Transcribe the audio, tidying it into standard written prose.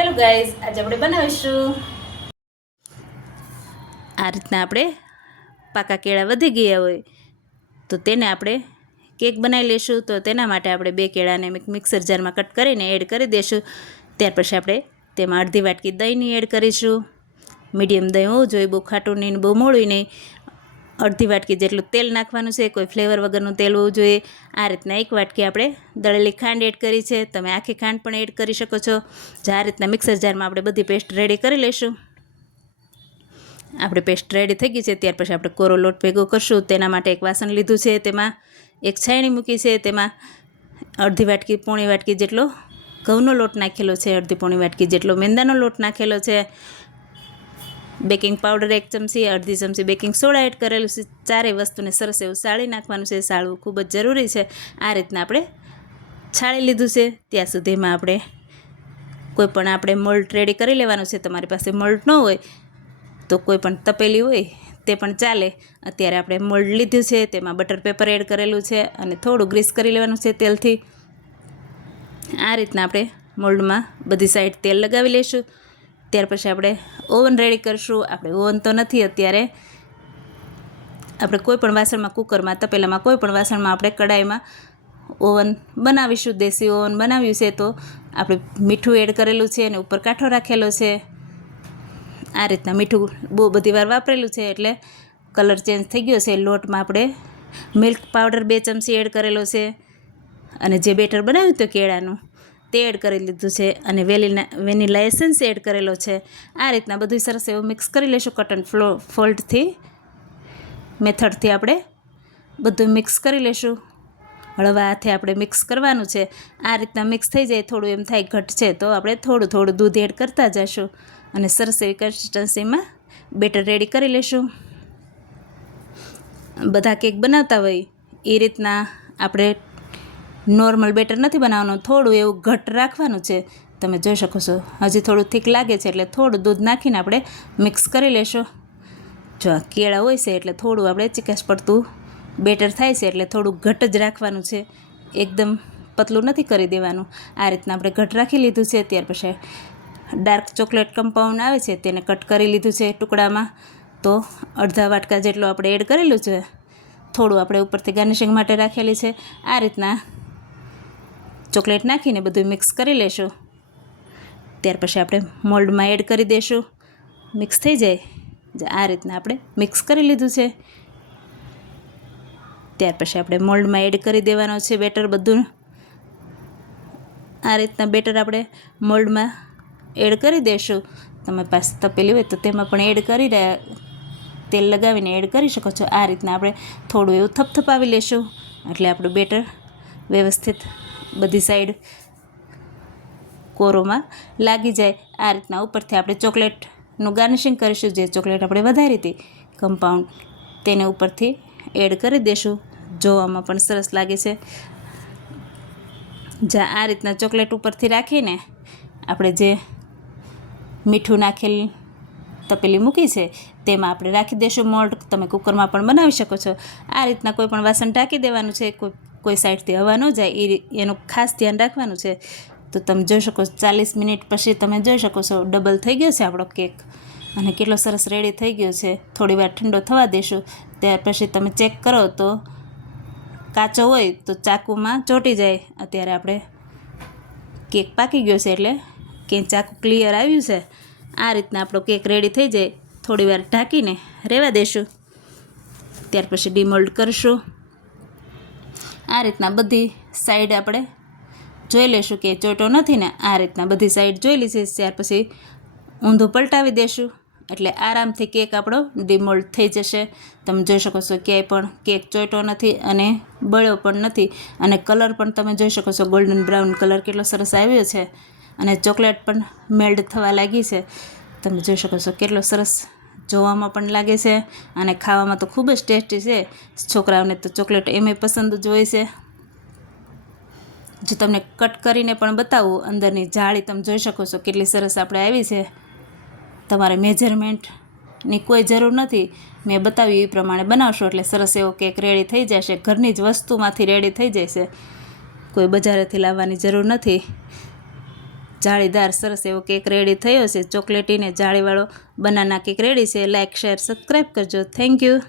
Hello guys, આજે આપણે બનાવીશું આ રીતના આપણે પાકા કેળા વધી ગયા હોય તો તેને આપણે કેક બનાવી લઈશું। તો તેના માટે આપણે 2 કેળાને મિક્સર જારમાં કટ કરીને એડ કરી દઈશું। ત્યાર પછી આપણે તેમાં અડધી વાટકી દહીંની એડ કરીશું। મીડિયમ દહીં હોવું જોઈએ, બહુ ખાટું નહીં બહુ મોળું નહીં। અડધી વાટકી જેટલું તેલ નાખવાનું છે, કોઈ ફ્લેવર વગરનું તેલ હોવું જોઈએ। આ રીતના 1 વાટકી આપણે દળેલી ખાંડ એડ કરી છે, તમે આખી ખાંડ પણ એડ કરી શકો છો। આ રીતના મિક્સર જારમાં આપણે બધી પેસ્ટ રેડી કરી લઈશું। આપણે પેસ્ટ રેડી થઈ ગઈ છે, ત્યાર પછી આપણે કોરો લોટ ભેગો કરશું। તેના માટે એક વાસણ લીધું છે, તેમાં એક છાયણી મૂકી છે, તેમાં અડધી વાટકી પોણી વાટકી જેટલો ઘઉંનો લોટ નાખેલો છે, અડધી પોણી વાટકી જેટલો મેંદાનો લોટ નાખેલો છે। બેકિંગ પાવડર 1 ચમચી, અડધી ચમચી બેકિંગ સોડા એડ કરેલું છે। ચારેય વસ્તુને સરસ એવું સાળી નાખવાનું છે, સાળવું ખૂબ જ જરૂરી છે। આ રીતના આપણે છાળી લીધું છે। ત્યાં સુધીમાં આપણે કોઈ પણ આપણે મોલ્ડ રેડી કરી લેવાનું છે। તમારી પાસે મોલ્ડ ન હોય તો કોઈ પણ તપેલી હોય તે પણ ચાલે। અત્યારે આપણે મોલ્ડ લીધું છે, તેમાં બટર પેપર એડ કરેલું છે અને થોડું ગ્રીસ કરી લેવાનું છે તેલથી। આ રીતના આપણે મોલ્ડમાં બધી સાઈડ તેલ લગાવી લઈશું। ત્યાર પછી આપણે ઓવન રેડી કરીશું। આપણે ઓવન તો નથી અત્યારે, આપણે કોઈ પણ વાસણમાં, કુકરમાં, તપેલામાં, કોઈ પણ વાસણમાં આપણે કડાઈમાં ઓવન બનાવીશું। દેશી ઓવન બનાવ્યું છે તો આપણે મીઠું એડ કરેલું છે અને ઉપર કાંઠો રાખેલો છે। આ રીતના મીઠું બહુ બધી વાર વાપરેલું છે એટલે કલર ચેન્જ થઈ ગયો છે। લોટમાં આપણે મિલ્ક પાવડર 2 ચમચી એડ કરેલો છે અને જે બેટર બનાવ્યું હતું કેળાનું તે એડ કરી લીધું છે અને વેનીલા એસેન્સ એડ કરેલો છે। આ રીતના બધું સરસ એવું મિક્સ કરી લઈશું। કટન ફોલ્ડથી મેથડથી આપણે બધું મિક્સ કરી લઈશું। હળવા હાથે આપણે મિક્સ કરવાનું છે। આ રીતના મિક્સ થઈ જાય, થોડું એમ થાય ઘટ છે તો આપણે થોડું દૂધ એડ કરતા જઈશું અને સરસ એવી કન્સિસ્ટન્સીમાં બેટર રેડી કરી લઈશું। બધા કેક બનાવતા હોય એ રીતના આપણે નોર્મલ બેટર નથી બનાવવાનું, થોડું એવું ઘટ રાખવાનું છે। તમે જોઈ શકો છો હજી થોડું થીક લાગે છે એટલે થોડું દૂધ નાખીને આપણે મિક્સ કરી લેશું। જો કેળા હોય છે એટલે થોડું આપણે ચીકાશ પડતું બેટર થાય છે એટલે થોડું ઘટ જ રાખવાનું છે, એકદમ પતલું નથી કરી દેવાનું। આ રીતના આપણે ઘટ રાખી લીધું છે। ત્યાર પછી ડાર્ક ચોકલેટ કમ્પાઉન્ડ આવે છે તેને કટ કરી લીધું છે ટુકડામાં, તો અડધા વાટકા જેટલું આપણે એડ કરેલું છે। થોડું આપણે ઉપરથી ગાર્નિશિંગ માટે રાખેલી છે। આ રીતના ચોકલેટ નાખીને બધું મિક્સ કરી લેશું। ત્યાર પછી આપણે મોલ્ડમાં એડ કરી દઈશું। મિક્સ થઈ જાય આ રીતના આપણે મિક્સ કરી લીધું છે। ત્યાર પછી આપણે મોલ્ડમાં એડ કરી દેવાનો છે બેટર બધું। આ રીતના બેટર આપણે મોલ્ડમાં એડ કરી દઈશું। તમારી પાસે તપેલી હોય તો તેમાં પણ એડ કરી તેલ લગાવીને એડ કરી શકો છો। આ રીતના આપણે થોડું એવું થપથપાવી લેશું એટલે આપણું બેટર વ્યવસ્થિત બધી સાઈડ કોરોમાં લાગી જાય। આ રીતના ઉપરથી આપણે ચોકલેટનું ગાર્નિશિંગ કરીશું। જે ચોકલેટ આપણે વધારી હતી કમ્પાઉન્ડ તેને ઉપરથી એડ કરી દઈશું। જોવામાં પણ સરસ લાગે છે। આ રીતના ચોકલેટ ઉપરથી રાખીને આપણે જે મીઠું નાખેલ તપેલી મૂકી છે તેમાં આપણે રાખી દઈશું મોલ્ડ। તમે કુકરમાં પણ બનાવી શકો છો। આ રીતના કોઈ પણ વાસણ ઢાંકી દેવાનું છે, કોઈ સાઈડથી હવા ન જાય એનું ખાસ ધ્યાન રાખવાનું છે। તો તમે જોઈ શકો 40 મિનિટ પછી તમે જોઈ શકો છો ડબલ થઈ ગયો છે આપણો કેક અને કેટલો સરસ રેડી થઈ ગયો છે। થોડી વાર ઠંડો થવા દેશું। ત્યાર પછી તમે ચેક કરો તો કાચો હોય તો ચાકુમાં ચોંટી જાય। અત્યારે આપણે કેક પાકી ગયો છે એટલે ક્યાંય ચાકુ ક્લિયર આવ્યું છે। આ રીતના આપણો કેક રેડી થઈ જાય થોડી વાર ઢાંકીને રહેવા દઈશું। ત્યાર પછી ડીમોલ્ડ કરીશું। આ રીતના બધી સાઈડ આપણે જોઈ લઈશું કે ચોંટો નથી ને। આ રીતના બધી સાઈડ જોઈ લીધી। ત્યાર પછી ઊંધું પલટાવી દઈશું એટલે આરામથી કેક આપણો ડીમોલ્ડ થઈ જશે। તમે જોઈ શકો છો ક્યાંય પણ કેક ચોંટો નથી અને બળ્યો પણ નથી અને કલર પણ તમે જોઈ શકો છો ગોલ્ડન બ્રાઉન કલર કેટલો સરસ આવ્યો છે અને ચોકલેટ પણ મેલ્ટ થવા લાગી છે। તમે જોઈ શકો છો કેટલો સરસ જોવામાં પણ લાગે છે અને ખાવામાં તો ખૂબ જ ટેસ્ટી છે। છોકરાઓને તો ચોકલેટ એમે પસંદ જ હોય છે। જો તમને કટ કરીને પણ બતાવું, અંદરની જાળી તમે જોઈ શકો છો કેટલી સરસ આપણે આવી છે। તમારે મેજરમેન્ટની કોઈ જરૂર નથી, મેં બતાવ્યું એ પ્રમાણે બનાવશો એટલે સરસ એવો કેક રેડી થઈ જશે। ઘરની જ વસ્તુમાંથી રેડી થઈ જશે, કોઈ બજારેથી લાવવાની જરૂર નથી। જાળીદાર સરસ એવો કેક રેડી થયો છે. ચોકલેટી ને જાળીવાળો બનાના કેક રેડી છે. લાઇક, શેર, સબસ્ક્રાઈબ કરજો. Thank you.